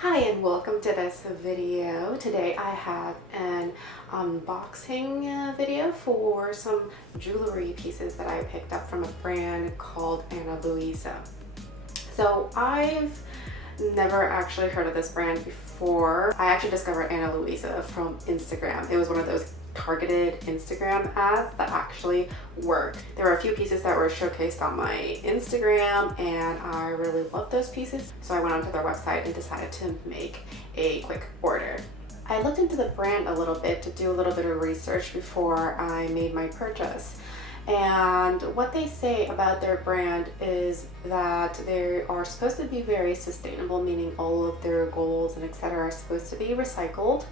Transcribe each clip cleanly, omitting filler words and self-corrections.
Hi and welcome to this video. Today I have an unboxing video for some jewelry pieces that I picked up from a brand called Luisa. So I've never actually heard of this brand before. I actually discovered Luisa from Instagram. It was one of those targeted Instagram ads that actually worked. There were a few pieces that were showcased on my Instagram and I really loved those pieces. So I went onto their website and decided to make a quick order. I looked into the brand a little bit to do a little bit of research before I made my purchase. And what they say about their brand is that they are supposed to be very sustainable, meaning all of their golds and etc. are supposed to be recycled.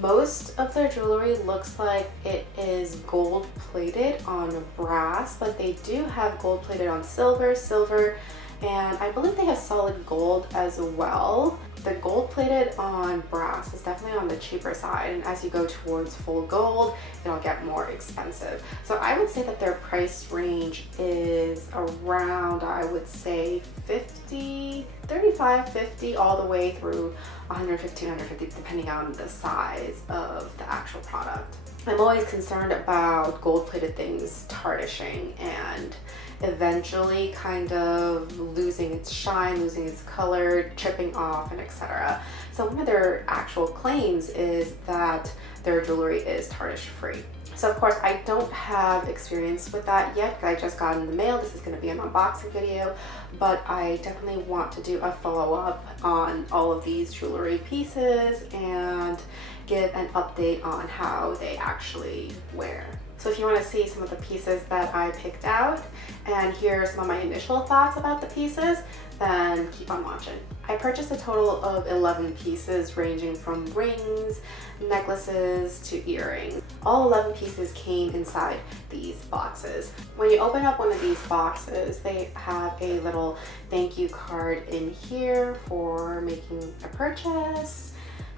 Most of their jewelry looks like it is gold plated on brass, but they do have gold plated on silver, and I believe they have solid gold as well. The gold plated on brass is definitely on the cheaper side, and as you go towards full gold, it'll get more expensive. So I would say that their price range is around, I would say 35, 50, all the way through 150, 150, depending on the size of the actual product. I'm always concerned about gold plated things tarnishing and eventually kind of losing its shine, losing its color, chipping off, and etc. So one of their actual claims is that their jewelry is tarnish free. So of course I don't have experience with that yet. I just got in the mail. This is going to be an unboxing video, but I definitely want to do a follow-up on all of these jewelry pieces and give an update on how they actually wear. So if you want to see some of the pieces that I picked out and hear some of my initial thoughts about the pieces, then keep on watching. I purchased a total of 11 pieces ranging from rings, necklaces to earrings. All 11 pieces came inside these boxes. When you open up one of these boxes, they have a little thank you card in here for making a purchase.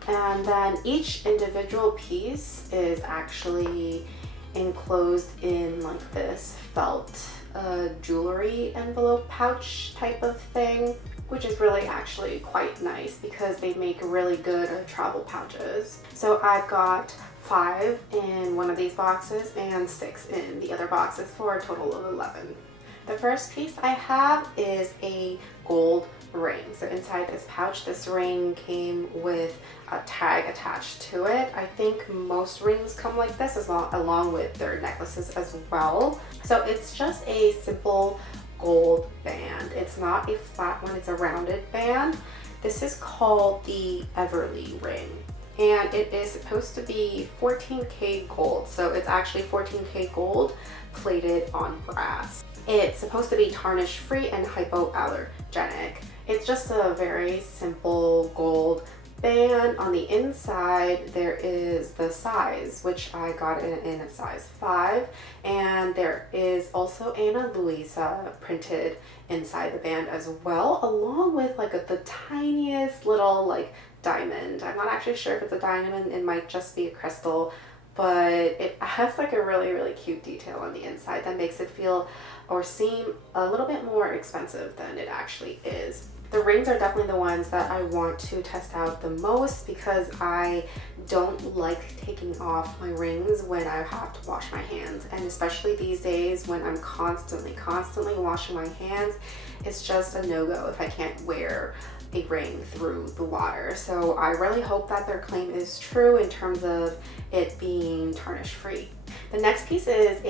And then each individual piece is actually enclosed in like this felt jewelry envelope pouch type of thing, which is really actually quite nice because they make really good travel pouches. So I've got 5 in one of these boxes and 6 in the other boxes for a total of 11. The first piece I have is a gold ring. So inside this pouch, this ring came with a tag attached to it. I think most rings come like this along with their necklaces as well. So it's just a simple gold band. It's not a flat one, it's a rounded band. This is called the Everly ring. And it is supposed to be 14K gold. So it's actually 14K gold plated on brass. It's supposed to be tarnish free and hypoallergenic. It's just a very simple gold band. On the inside there is the size, which I got in a size 5, and there is also Luisa printed inside the band as well, along with like the tiniest little like diamond. I'm not actually sure if it's a diamond, it might just be a crystal, but it has like a really cute detail on the inside that makes it feel or seem a little bit more expensive than it actually is. The rings are definitely the ones that I want to test out the most because I don't like taking off my rings when I have to wash my hands, and especially these days when I'm constantly washing my hands, it's just a no-go if I can't wear a ring through the water. So I really hope that their claim is true in terms of it being tarnish free. The next piece is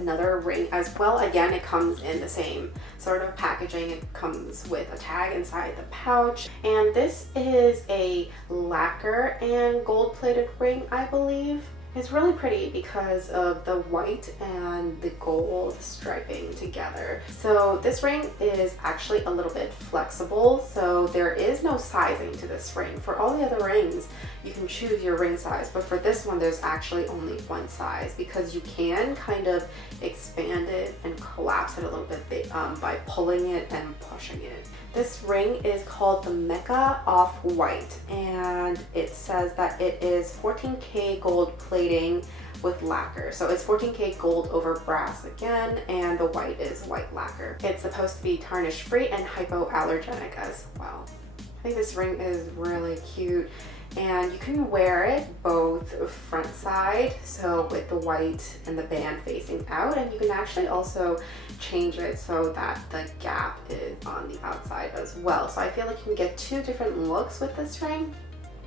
another ring as well. Again, it comes in the same sort of packaging. It comes with a tag inside the pouch, and this is a lacquer and gold plated ring, I believe. It's really pretty because of the white and the gold striping together. So this ring is actually a little bit flexible, so there is no sizing to this ring. For all the other rings, you can choose your ring size, but for this one, there's actually only one size because you can kind of expand it and collapse it a little bit by pulling it and pushing it. This ring is called the Mecca Off-White, and it says that it is 14K gold plating with lacquer. So it's 14K gold over brass again, and the white is white lacquer. It's supposed to be tarnish free and hypoallergenic as well. think this ring is really cute, and you can wear it both front side, so with the white and the band facing out, and you can actually also change it so that the gap is on the outside as well. So I feel like you can get two different looks with this ring.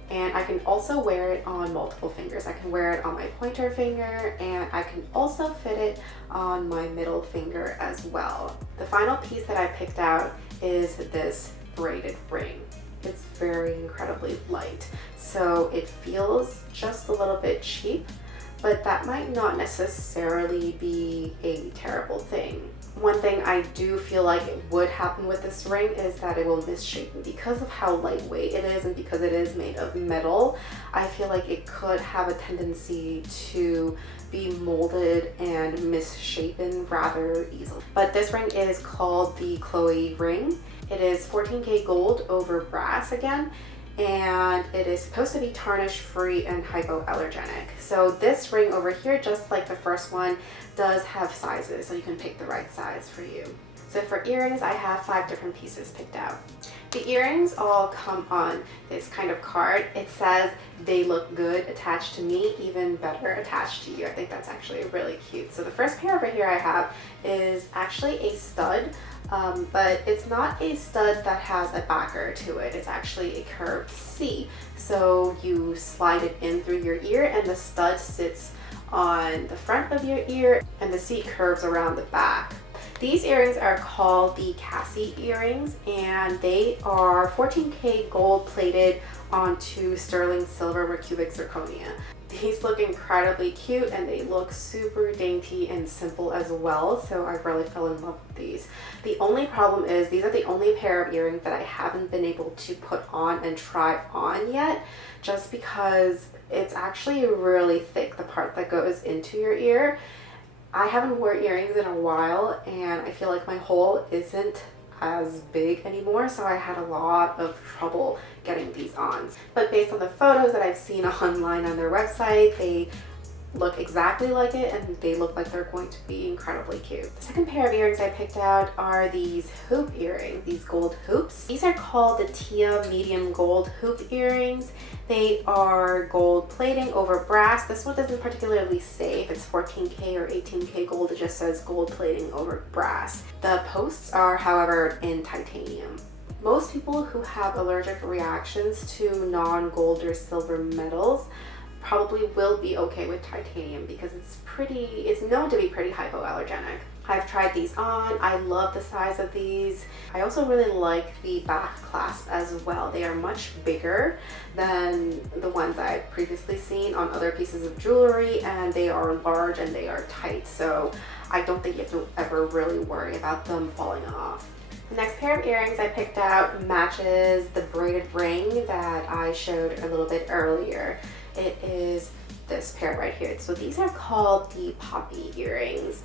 And I can also wear it on multiple fingers. I can wear it on my pointer finger, and I can also fit it on my middle finger as well. The final piece that I picked out is this braided ring. It's very incredibly light, so it feels just a little bit cheap, but that might not necessarily be a terrible thing. One thing I do feel like it would happen with this ring is that it will misshape me. Because of how lightweight it is and because it is made of metal, I feel like it could have a tendency to be molded and misshapen rather easily. But this ring is called the Chloe ring. It is 14K gold over brass again, and it is supposed to be tarnish free and hypoallergenic. So this ring over here, just like the first one, does have sizes, so you can pick the right size for you. So for earrings, I have 5 different pieces picked out. The earrings all come on this kind of card. It says, "They look good attached to me, even better attached to you." I think that's actually really cute. So the first pair over here I have is actually a stud, but it's not a stud that has a backer to it. It's actually a curved C. So you slide it in through your ear, and the stud sits on the front of your ear, and the C curves around the back. These earrings are called the Cassie Earrings, and they are 14K gold plated onto sterling silver with cubic zirconia. These look incredibly cute, and they look super dainty and simple as well, so I really fell in love with these. The only problem is these are the only pair of earrings that I haven't been able to put on and try on yet, just because it's actually really thick, the part that goes into your ear. I haven't worn earrings in a while, and I feel like my hole isn't as big anymore, so I had a lot of trouble getting these on. But based on the photos that I've seen online on their website, they look exactly like it, and they look like they're going to be incredibly cute. The second pair of earrings I picked out are these hoop earrings, these gold hoops. These are called the Sia medium gold hoop earrings. They are gold plating over brass. This one doesn't particularly say if it's 14K or 18K gold, it just says gold plating over brass. The posts are, however, in titanium. Most people who have allergic reactions to non-gold or silver metals probably will be okay with titanium because it's known to be pretty hypoallergenic. I've tried these on. I love the size of these. I also really like the back clasp as well. They are much bigger than the ones I've previously seen on other pieces of jewelry, and they are large and they are tight, so I don't think you have to ever really worry about them falling off. The next pair of earrings I picked out matches the braided ring that I showed a little bit earlier. It is this pair right here. So these are called the poppy earrings,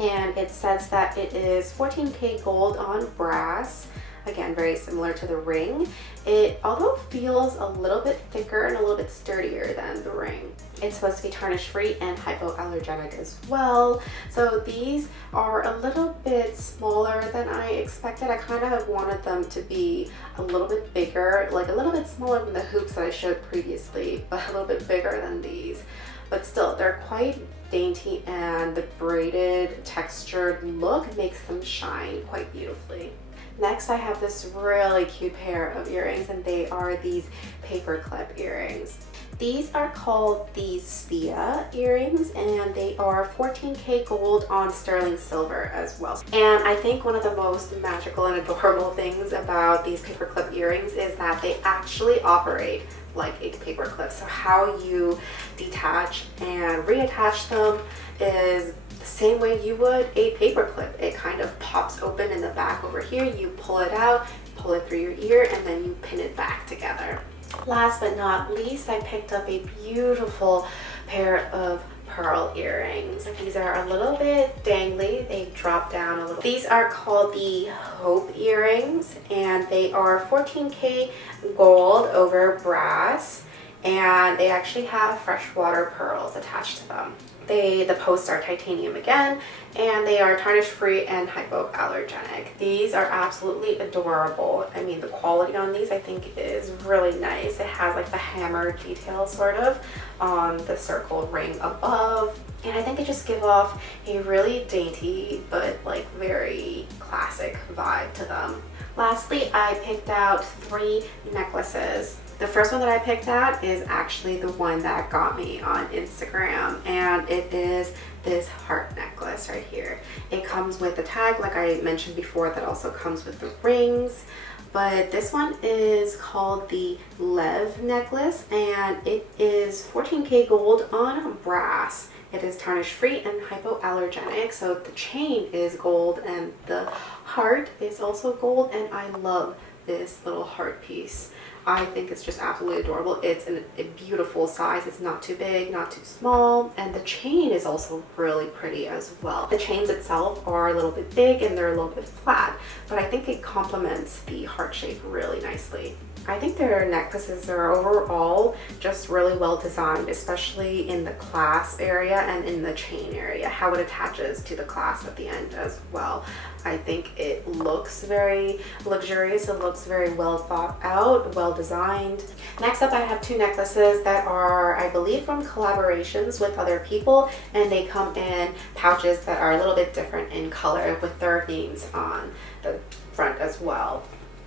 and it says that it is 14K gold on brass. Again, very similar to the ring. It although feels a little bit thicker and a little bit sturdier than the ring. It's supposed to be tarnish free and hypoallergenic as well. So these are a little bit smaller than I expected. I kind of wanted them to be a little bit bigger, like a little bit smaller than the hoops that I showed previously, but a little bit bigger than these. But still, they're quite dainty, and the braided textured look makes them shine quite beautifully. Next, I have this really cute pair of earrings, and they are these paperclip earrings. These are called the Sia Earrings, and they are 14K gold on sterling silver as well. And I think one of the most magical and adorable things about these paperclip earrings is that they actually operate like a paperclip. So how you detach and reattach them is the same way you would a paperclip. It kind of pops open in the back over here, you pull it out, pull it through your ear, and then you pin it back together. Last but not least, I picked up a beautiful pair of pearl earrings. These are a little bit dangly, they drop down a little. These are called the Hope earrings, and they are 14K gold over brass, and they actually have freshwater pearls attached to them. The posts are titanium again, and they are tarnish free and hypoallergenic. These are absolutely adorable. I mean, the quality on these I think is really nice. It has like the hammer detail sort of on the circle ring above, and I think they just give off a really dainty but like very classic vibe to them. Lastly, I picked out 3 necklaces. The first one that I picked out is actually the one that got me on Instagram, and it is this heart necklace right here. It comes with the tag, like I mentioned before, that also comes with the rings. But this one is called the Lev Necklace, and it is 14K gold on brass. It is tarnish free and hypoallergenic, so the chain is gold and the heart is also gold, and I love this little heart piece. I think it's just absolutely adorable. It's a beautiful size. It's not too big, not too small, and the chain is also really pretty as well. The chains itself are a little bit big and they're a little bit flat, but I think it complements the heart shape really nicely. I think their necklaces are overall just really well designed, especially in the clasp area and in the chain area, how it attaches to the clasp at the end as well. I think it looks very luxurious. It looks very well thought out, well designed. Next up, I have 2 necklaces that are, I believe, from collaborations with other people, and they come in pouches that are a little bit different in color with their names on the front as well.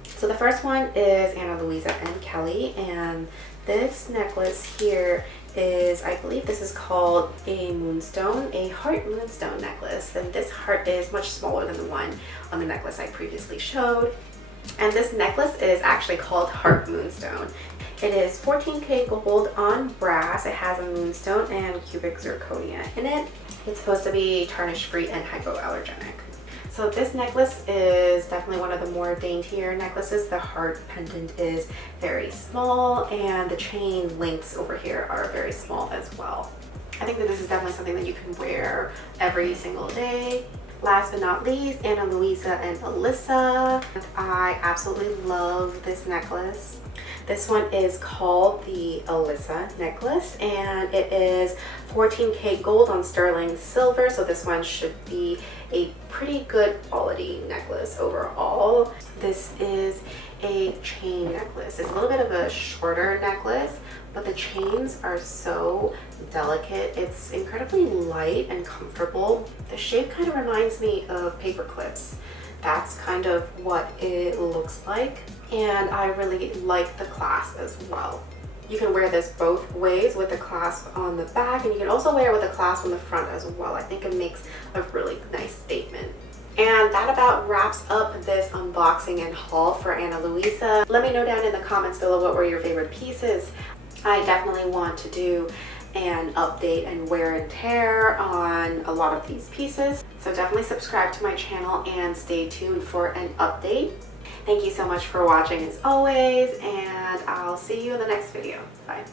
So the first one is Anna, Luisa, and Kelly, and this necklace here is, I believe this is called a Moonstone, a heart Moonstone necklace, and this heart is much smaller than the one on the necklace I previously showed. And this necklace is actually called Heart Moonstone. It is 14K gold on brass. It has a moonstone and cubic zirconia in it. It's supposed to be tarnish free and hypoallergenic. So this necklace is definitely one of the more daintier necklaces. The heart pendant is very small, and the chain links over here are very small as well. I think that this is definitely something that you can wear every single day. Last but not least, Anna, Luisa, and Alyssa. I absolutely love this necklace. This one is called the Alyssa Necklace, and it is 14K gold on sterling silver, so this one should be a pretty good quality necklace overall. This is a chain necklace. It's a little bit of a shorter necklace, but the chains are so delicate. It's incredibly light and comfortable. The shape kind of reminds me of paper clips. That's kind of what it looks like, and I really like the clasp as well. You can wear this both ways with the clasp on the back, and you can also wear it with a clasp on the front as well. I think it makes a really nice statement. And that about wraps up this unboxing and haul for Anna Luisa. Let me know down in the comments below what were your favorite pieces. I definitely want to do an update and wear and tear on a lot of these pieces. So definitely subscribe to my channel and stay tuned for an update. Thank you so much for watching as always, and I'll see you in the next video. Bye.